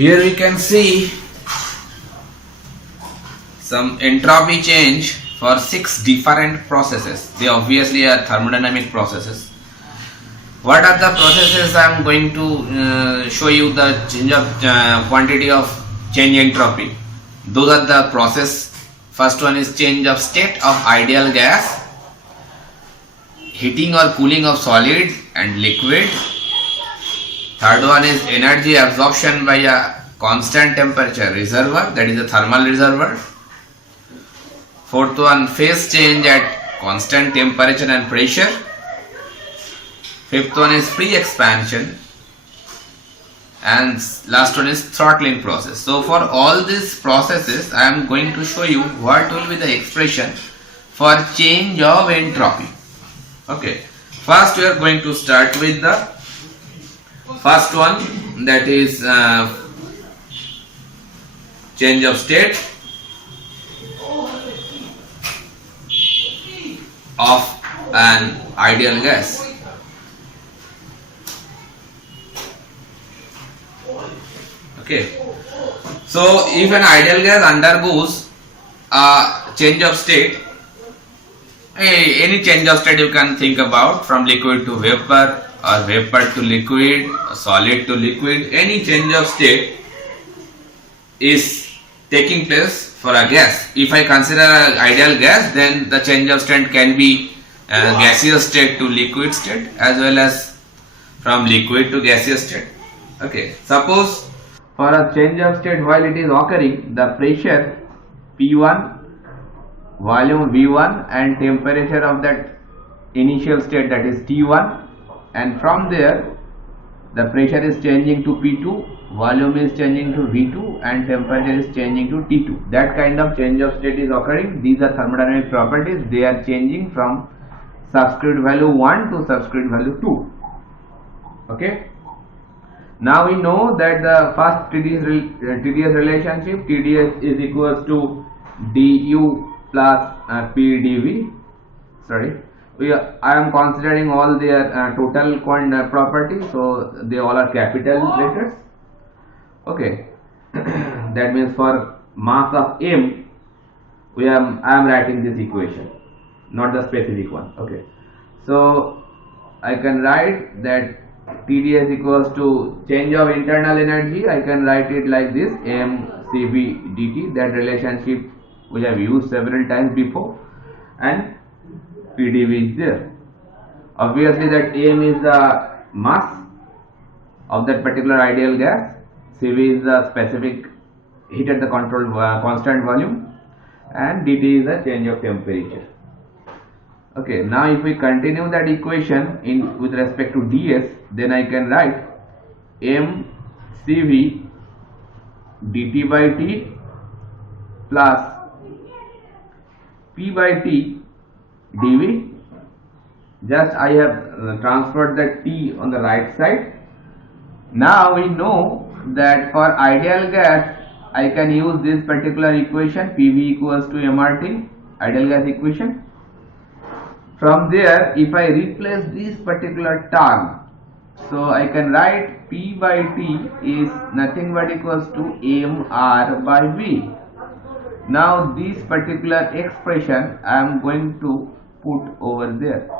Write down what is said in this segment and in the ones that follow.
Here we can see some entropy change for 6 different processes. They obviously are thermodynamic processes. What are the processes? I am going to show you the change of quantity of change entropy. Those are the process. First one is change of state of ideal gas, heating or cooling of solid and liquid. Third one is energy absorption by a constant temperature reservoir, that is a thermal reservoir. Fourth one, phase change at constant temperature and pressure. Fifth one is free expansion, and last one is throttling process. So for all these processes I am going to show you what will be the expression for change of entropy. Okay, first we are going to start with the first one, that is change of state of an ideal gas. Okay, so if an ideal gas undergoes a change of state, any change of state you can think about, from liquid to vapor or vapor to liquid, solid to liquid, any change of state is taking place for a gas. If I consider an ideal gas, then the change of state can be gaseous state to liquid state, as well as from liquid to gaseous state. Okay, suppose for a change of state while it is occurring, the pressure P1, volume V1 and temperature of that initial state, that is T1, and from there the pressure is changing to P2, volume is changing to V2 and temperature is changing to T2. That kind of change of state is occurring. These are thermodynamic properties. They are changing from subscript value 1 to subscript value 2. Okay. Now we know that the first TDS relationship, TDS is equals to du plus PdV. I am considering all their total properties, so they all are capital letters. Okay, that means for mass of M, I am writing this equation, not the specific one. Okay, so I can write that TDS equals to change of internal energy. I can write it like this: mCv dt. That relationship we have used several times before, and PdV is there. Obviously that m is the mass of that particular ideal gas, Cv is the specific heat at the controlled constant volume, and dt is the change of temperature. Okay, now if we continue that equation with respect to ds, then I can write mCv dt by t plus p by t dV. Just I have transferred the t on the right side. Now we know that for ideal gas I can use this particular equation, PV equals to mRT, ideal gas equation. From there, if I replace this particular term, so I can write P by T is nothing but equals to mR by V. Now this particular expression I am going to put over there.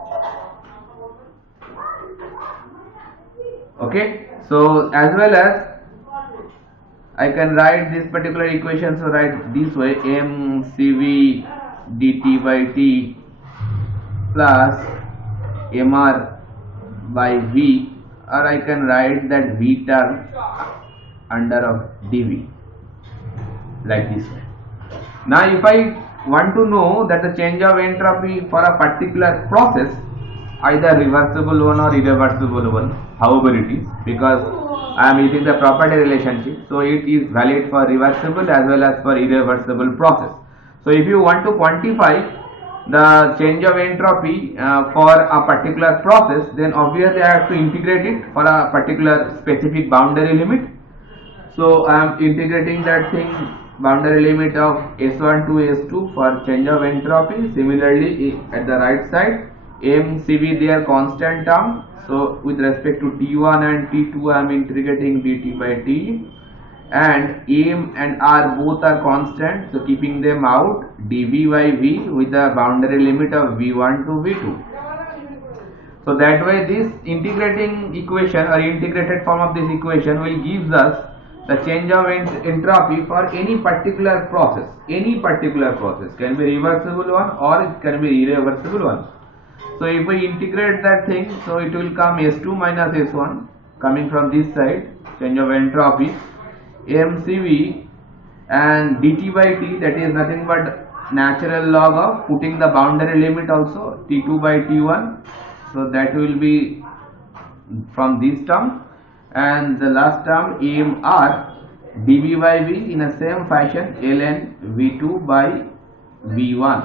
Okay, so as well as I can write this particular equation, so write this way: mCv dt by t plus mR by V, or I can write that V term under of dV, like this way. Now if I want to know that the change of entropy for a particular process, either reversible one or irreversible one, however it is, because I am using the property relationship, so it is valid for reversible as well as for irreversible process. So if you want to quantify the change of entropy for a particular process, then obviously I have to integrate it for a particular specific boundary limit. So I am integrating that thing, boundary limit of S1 to S2 for change of entropy. Similarly at the right side, mCv, they are constant term, so with respect to T1 and T2 I am integrating dt by t, and M and R both are constant, so keeping them out, dV by V with a boundary limit of V1 to V2. So that way this integrating equation or integrated form of this equation will gives us the change of entropy for any particular process. Any particular process can be reversible one or it can be irreversible one. So if we integrate that thing, so it will come S2 minus S1 coming from this side, change of entropy, mCv and dt by t, that is nothing but natural log of putting the boundary limit also, t2 by t1. So that will be from this term, and the last term AMR dV by V in the same fashion ln V2 by V1.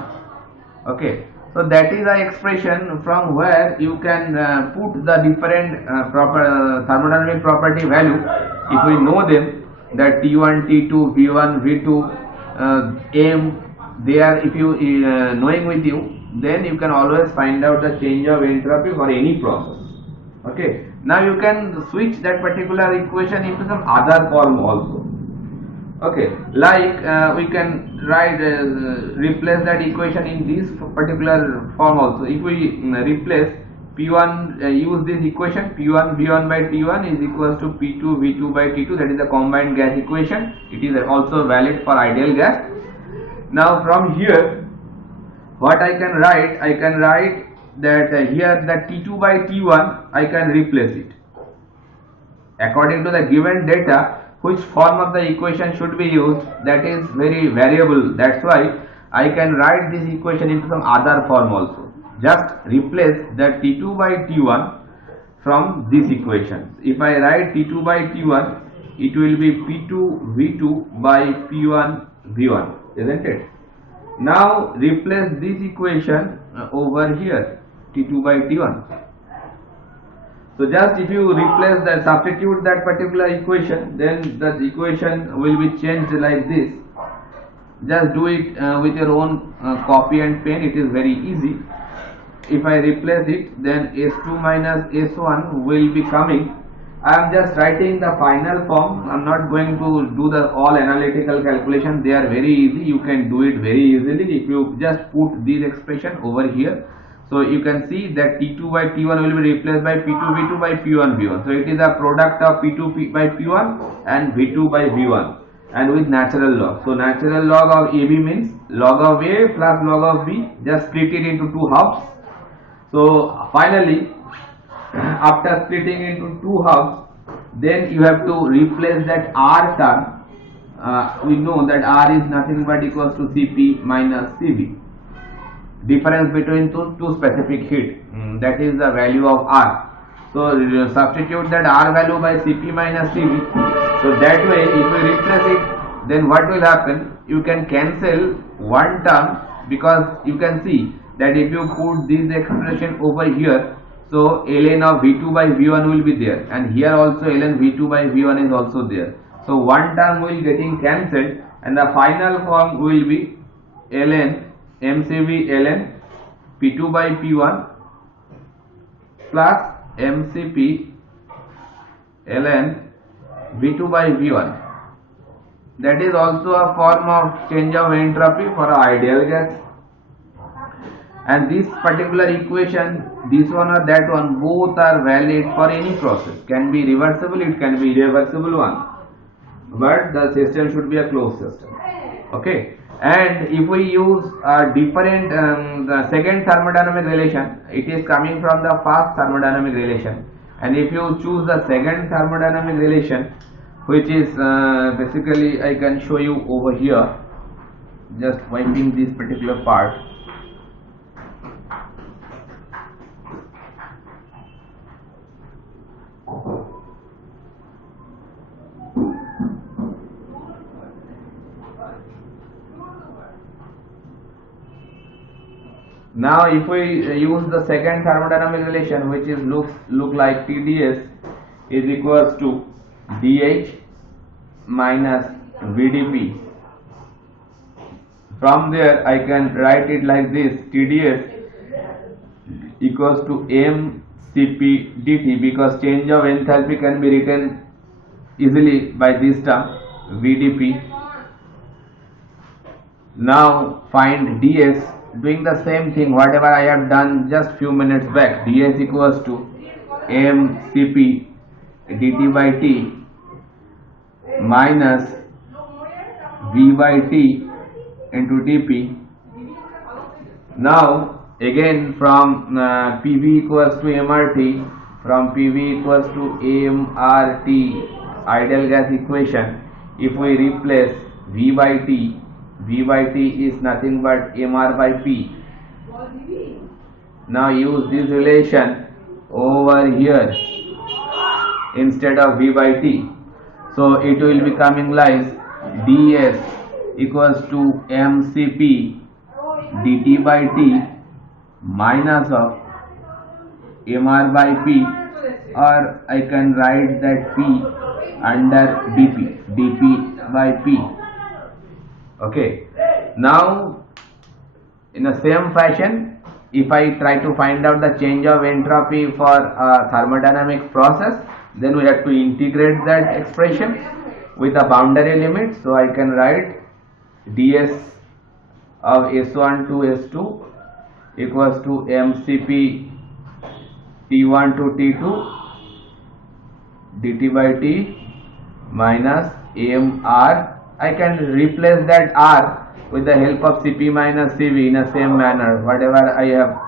Okay, so that is the expression from where you can put the different thermodynamic property value. If we know them, that T1, T2, V1, V2, M, they are, if you knowing with you, then you can always find out the change of entropy for any process. Okay, now you can switch that particular equation into some other form also. Okay, like we can write replace that equation in this particular form also. If we replace P1, use this equation, P1 V1 by T1 is equals to P2 V2 by T2, that is the combined gas equation. It is also valid for ideal gas. Now from here, what I can write that here the T2 by T1 I can replace it according to the given data. Which form of the equation should be used, that is very variable. That's why I can write this equation into some other form also. Just replace that T2 by T1 from this equation. If I write T2 by T1, it will be P2 V2 by P1 V1, isn't it? Now replace this equation over here, T2 by T1. So just if you replace that, substitute that particular equation, then that equation will be changed like this. Just do it with your own copy and pen, it is very easy. If I replace it, then S2 minus S1 will be coming. I am just writing the final form. I am not going to do the all analytical calculation. They are very easy. You can do it very easily if you just put this expression over here. So you can see that T2 by T1 will be replaced by P2 V2 by P1 V1. So it is a product of P2 by P1 and V2 by V1, and with natural log. So natural log of AB means log of A plus log of B. Just split it into two halves. So finally, after splitting into two halves, then you have to replace that R term. We know that R is nothing but equals to Cp minus Cv. Difference between two specific heat, that is the value of R. So substitute that R value by Cp minus Cv. So that way, if you replace it, then what will happen? You can cancel one term, because you can see that if you put this expression over here, so ln of V2 by V1 will be there, and here also ln V2 by V1 is also there. So one term will getting cancelled, and the final form will be ln mCv ln P2 by P1 plus mCp ln V2 by V1. That is also a form of change of entropy for an ideal gas. And this particular equation, this one or that one, both are valid for any process. Can be reversible, it can be irreversible one, but the system should be a closed system. Okay. And if we use a different the second thermodynamic relation, it is coming from the first thermodynamic relation. And if you choose the second thermodynamic relation, which is basically, I can show you over here, just wiping this particular part. Now if we use the second thermodynamic relation, which is look like TdS is equals to dH minus VdP. From there I can write it like this: TdS equals to mCp dt, because change of enthalpy can be written easily by this term. VdP. Now find ds, doing the same thing whatever I have done just few minutes back. ds equals to mCp dt by t minus v by t into dp. Now again from pv equals to mRT, from pv equals to mRT ideal gas equation, if we replace v by t is nothing but mR by p. Now use this relation over here instead of v by t. So it will be coming like ds equals to mCp dt by t minus of mR by p, or I can write that p under dp by p. Okay, now in the same fashion, if I try to find out the change of entropy for a thermodynamic process, then we have to integrate that expression with a boundary limit. So I can write ds of S1 to S2 equals to mCp T1 to T2 dt by t minus mR. I can replace that R with the help of Cp minus Cv in the same manner whatever I have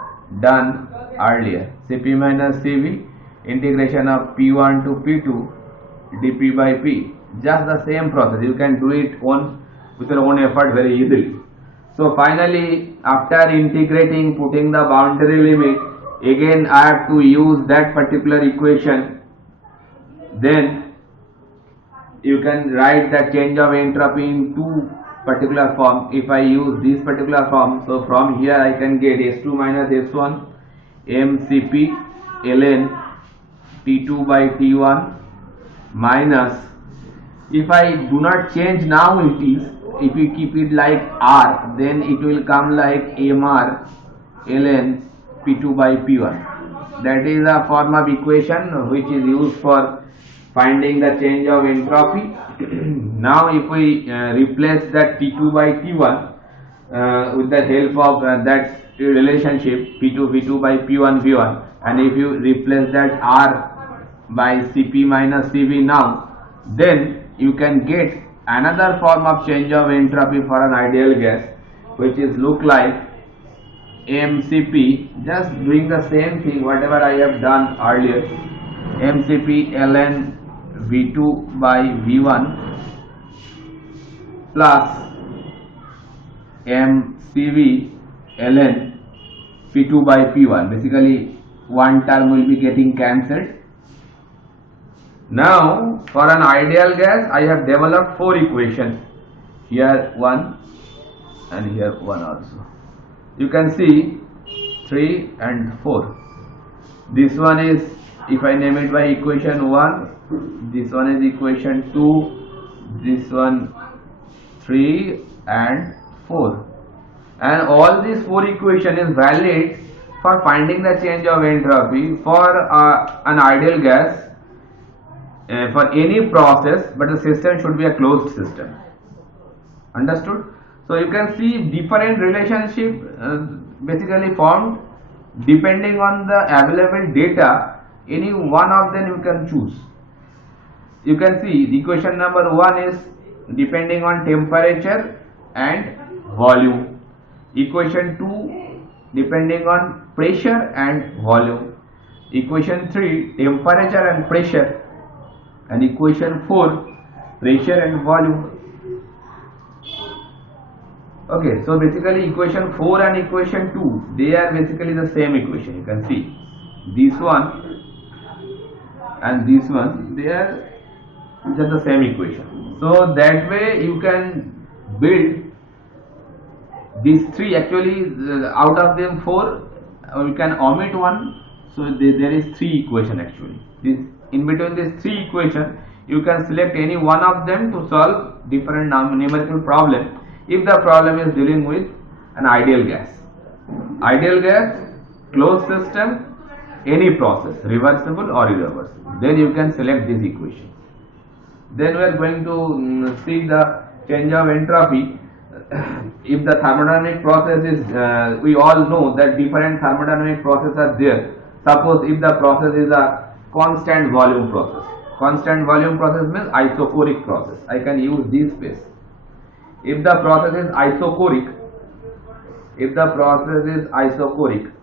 done earlier. Cp minus Cv integration of P1 to P2 dP by P. Just the same process. You can do it with your own effort very easily. So finally, after integrating, putting the boundary limit, again I have to use that particular equation. Then you can write the change of entropy in two particular form. If I use this particular form, so from here I can get S2 minus S1 mCp ln T2 by T1 minus, if I do not change now it is, if you keep it like R, then it will come like mR ln P2 by P1. That is a form of equation which is used for finding the change of entropy. Now if we replace that T2 by T1 with the help of that relationship P2 V2 by P1 V1, and if you replace that R by Cp minus Cv now, then you can get another form of change of entropy for an ideal gas, which is look like mCp, just doing the same thing whatever I have done earlier, mCp ln V2 by V1 plus mCv ln P2 by P1. Basically one term will be getting cancelled. Now for an ideal gas I have developed four equations, here one and here one also. You can see 3 and 4. This one is, if I name it by equation 1, this one is equation 2, this one 3 and 4, and all these four equation is valid for finding the change of entropy for an ideal gas for any process, but the system should be a closed system. Understood? So you can see different relationship basically formed depending on the available data. Any one of them you can choose. You can see the equation number 1 is depending on temperature and volume. Equation 2 depending on pressure and volume. Equation 3 temperature and pressure, and equation 4 pressure and volume. Okay, so basically equation 4 and equation 2, they are basically the same equation. You can see this one and this one, they are just the same equation. So that way you can build these three. Actually out of them 4 you can omit one, so there is 3 equation actually. This, in between these 3 equation you can select any one of them to solve different numerical problem if the problem is dealing with an ideal gas. Ideal gas, closed system, any process, reversible or irreversible, then you can select this equation. Then we are going to see the change of entropy. If the thermodynamic process is, we all know that different thermodynamic processes are there. Suppose if the process is a constant volume process. Constant volume process means isochoric process. I can use this space. If the process is isochoric,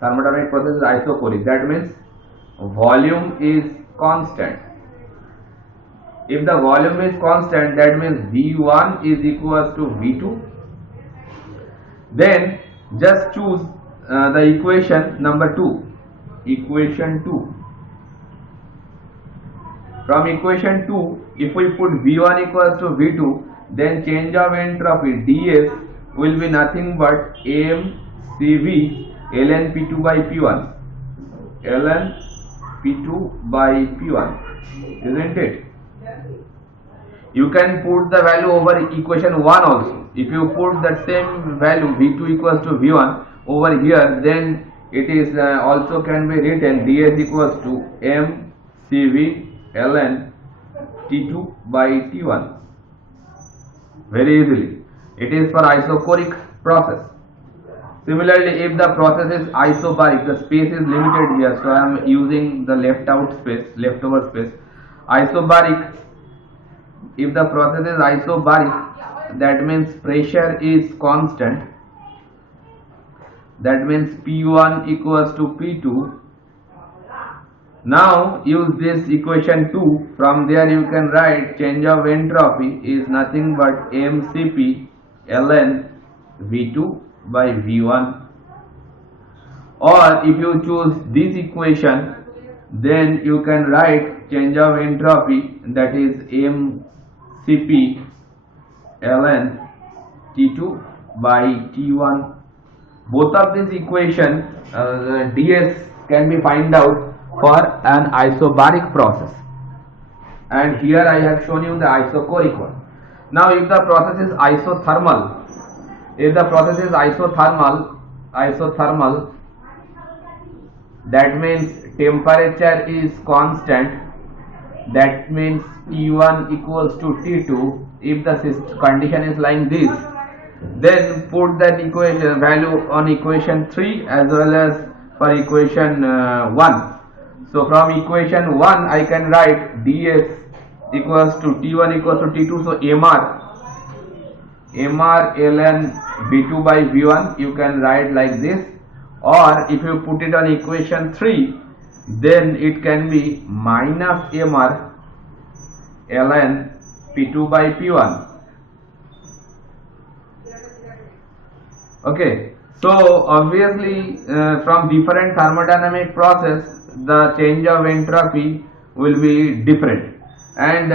thermodynamic process is isochoric, that means volume is constant. If the volume is constant, that means V1 is equals to V2. Then just choose the equation number 2. Equation 2. From equation 2, if we put V1 equals to V2, then change of entropy ds will be nothing but mCv ln P2 by P1. ln P2 by P1. Isn't it? You can put the value over equation 1 also. If you put the same value V2 equals to V1 over here, then it is also can be written ds equals to mCv ln T2 by T1. Very easily. It is for isochoric process. Similarly, if the process is isobaric, the space is limited here, so I am using the leftover space. Isobaric. If the process is isobaric, that means pressure is constant. That means P1 equals to P2. Now use this equation 2. From there you can write change of entropy is nothing but mCp ln V2 by V1. Or if you choose this equation, then you can write change of entropy, that is mCp ln T2 by T1. Both of these equations ds can be find out for an isobaric process, and here I have shown you the isochoric one. Now if the process is isothermal, that means temperature is constant, that means T1 equals to T2. If the condition is like this, then put that equation value on equation 3 as well as for equation 1. So from equation 1 I can write ds equals to T1 equals to T2, so mr ln V2 by V1 you can write like this, or if you put it on equation 3, then it can be minus mr ln P2 by P1. Okay, so obviously from different thermodynamic process the change of entropy will be different, and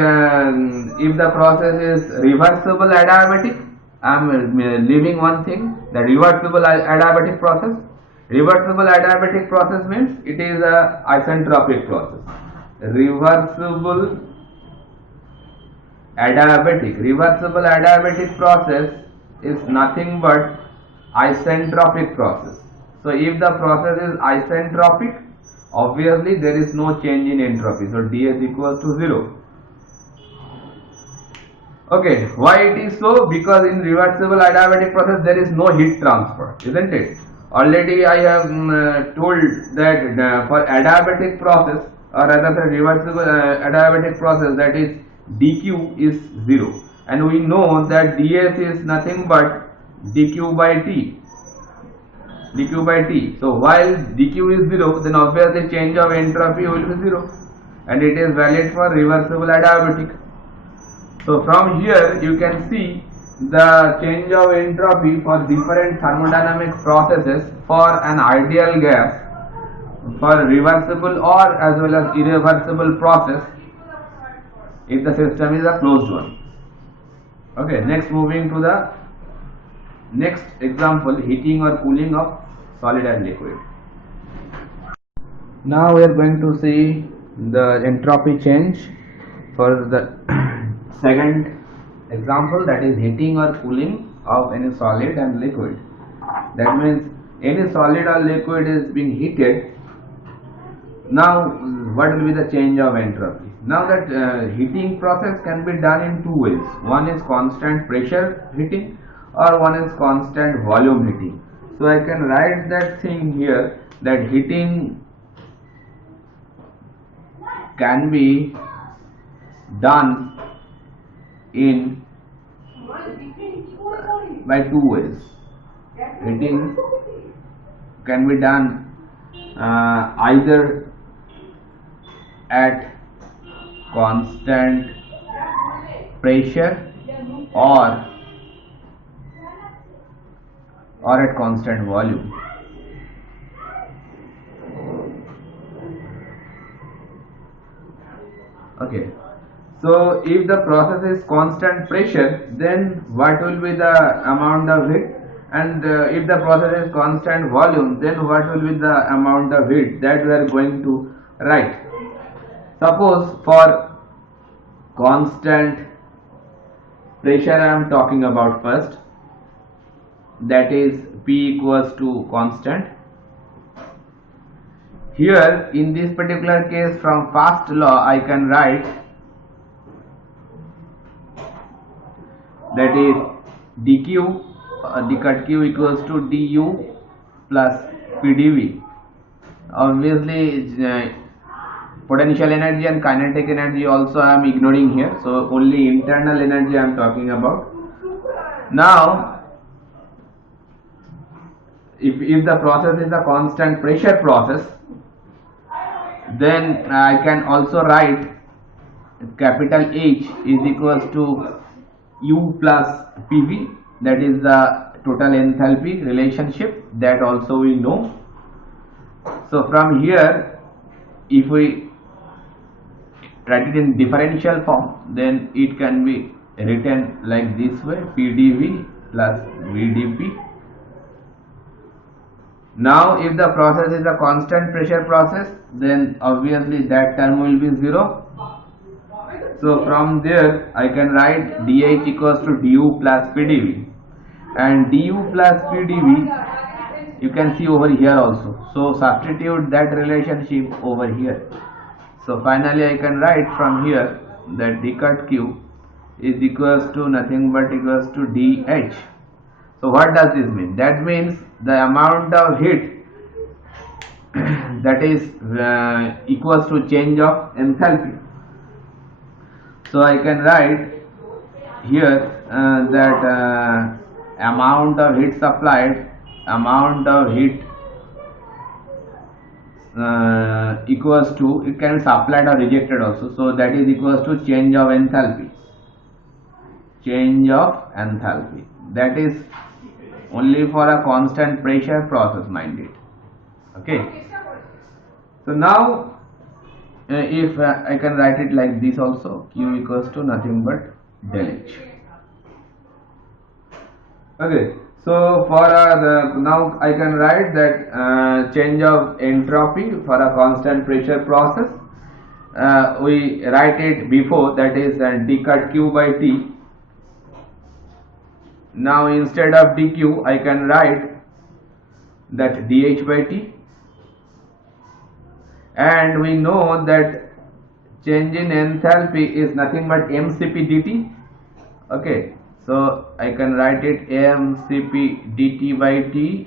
if the process is reversible adiabatic, I am leaving one thing, the reversible adiabatic process. Reversible adiabatic process means it is a isentropic process. Reversible adiabatic process is nothing but isentropic process. So if the process is isentropic, obviously there is no change in entropy, so ds equals to 0. Okay, why it is so? Because in reversible adiabatic process there is no heat transfer, isn't it? Already I have told that for adiabatic process, or rather the reversible adiabatic process, that is dq is 0, and we know that ds is nothing but dq by t. So while dq is 0, then obviously change of entropy will be 0, and it is valid for reversible adiabatic. So from here you can see the change of entropy for different thermodynamic processes for an ideal gas, for reversible or as well as irreversible process if the system is a closed one. Okay, next moving to the next example, heating or cooling of solid and liquid. Now we are going to see the entropy change for the second example, that is heating or cooling of any solid and liquid. That means any solid or liquid is being heated. Now what will be the change of entropy? Now that heating process can be done in two ways. One is constant pressure heating or one is constant volume heating. So I can write that thing here, that heating can be done in by two ways. Heating can be done either at constant pressure or at constant volume. Okay, so if the process is constant pressure, then what will be the amount of heat? And if the process is constant volume, then what will be the amount of heat that we are going to write? Suppose for constant pressure I am talking about first, that is P equals to constant. Here in this particular case, from first law I can write that is dq, d cut q equals to du plus pdv. Obviously potential energy and kinetic energy also I am ignoring here, so only internal energy I am talking about. Now if the process is a constant pressure process, then I can also write capital H is equals to U plus PV, that is the total enthalpy relationship, that also we know. So from here, if we write it in differential form, then it can be written like this way, PdV plus VdP. Now if the process is a constant pressure process, then obviously that term will be 0. So from there I can write dH equals to du plus pdv, and du plus pdv you can see over here also. So substitute that relationship over here. So finally I can write from here that d cut q is equals to nothing but equals to dH. So what does this mean? That means the amount of heat that is equals to change of enthalpy. So I can write here that amount of heat supplied, amount of heat equals to, it can be supplied or rejected also, so that is equals to change of enthalpy. Change of enthalpy, that is only for a constant pressure process, mind it. Okay, so now if I can write it like this also, q equals to nothing but del H. Okay, so for now I can write that change of entropy for a constant pressure process, we write it before, that is d cut q by T. Now instead of dq I can write that dH by T, and we know that change in enthalpy is nothing but mCp dt. Okay, so I can write it mCp dt by T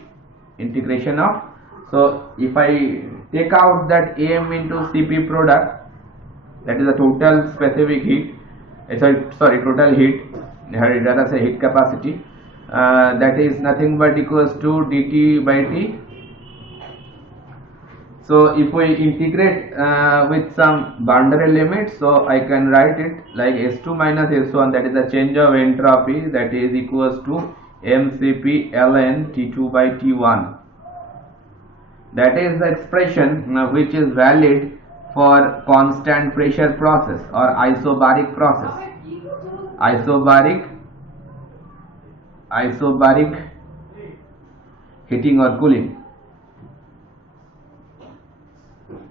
integration of, so if I take out that m into Cp product, that is the total specific heat, sorry total heat, let us say heat capacity, that is nothing but equals to dt by T. So if we integrate with some boundary limit, so I can write it like S2 minus S1, that is the change of entropy, that is equals to mCp ln T2 by T1. That is the expression which is valid for constant pressure process or isobaric process. Isobaric heating or cooling.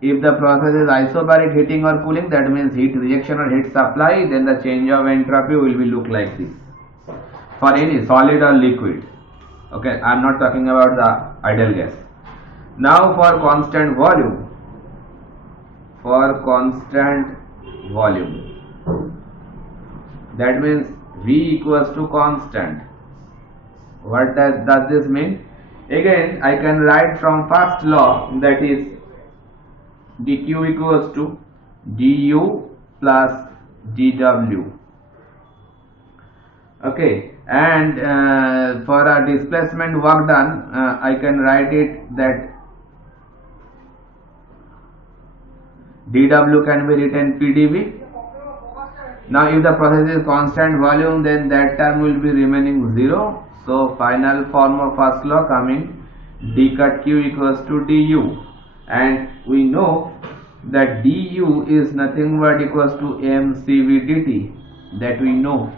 If the process is isobaric heating or cooling, that means heat rejection or heat supply, then the change of entropy will be look like this for any solid or liquid. Okay, I am not talking about the ideal gas. Now for constant volume, for constant volume. That means V equals to constant. What does this mean? Again, I can write from first law, that is dq equals to du plus dw. Okay, and for a displacement work done, I can write it that dw can be written pdv. Now if the process is constant volume, then that term will be remaining 0. So final form of first law coming, d cut q equals to du, and we know that du is nothing but equals to mcv dt, that we know.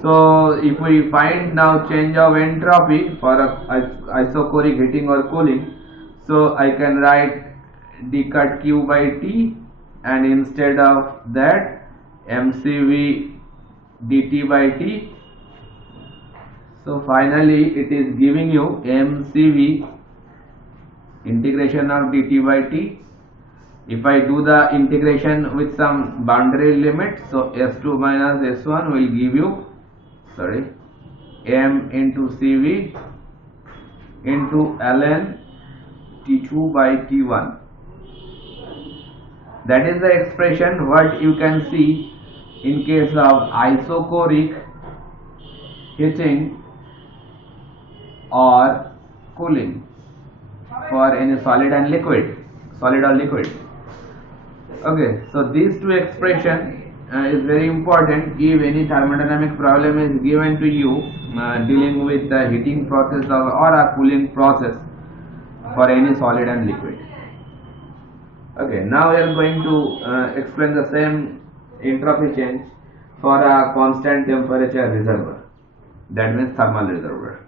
So if we find now change of entropy for a isochoric heating or cooling, so I can write d cut q by t, and instead of that mcv dt by t. So finally it is giving you mcv integration of dt by t. If I do the integration with some boundary limit, so s2 minus s1 will give you, m into cv into ln t2 by t1. That is the expression what you can see in case of isochoric heating or cooling for any solid and liquid, solid or liquid. Okay, so these two expression is very important if any thermodynamic problem is given to you dealing with the heating process or a cooling process for any solid and liquid. Okay, now we are going to explain the same entropy change for a constant temperature reservoir, that means thermal reservoir.